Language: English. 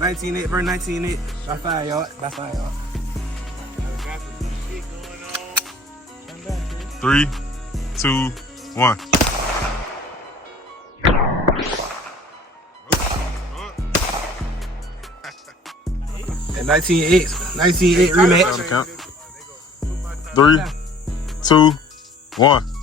19-8 versus 19-8. By 5 yard. By 5 yard. 3, 2, 1. And 19-8 rematch. 3, 2, 1.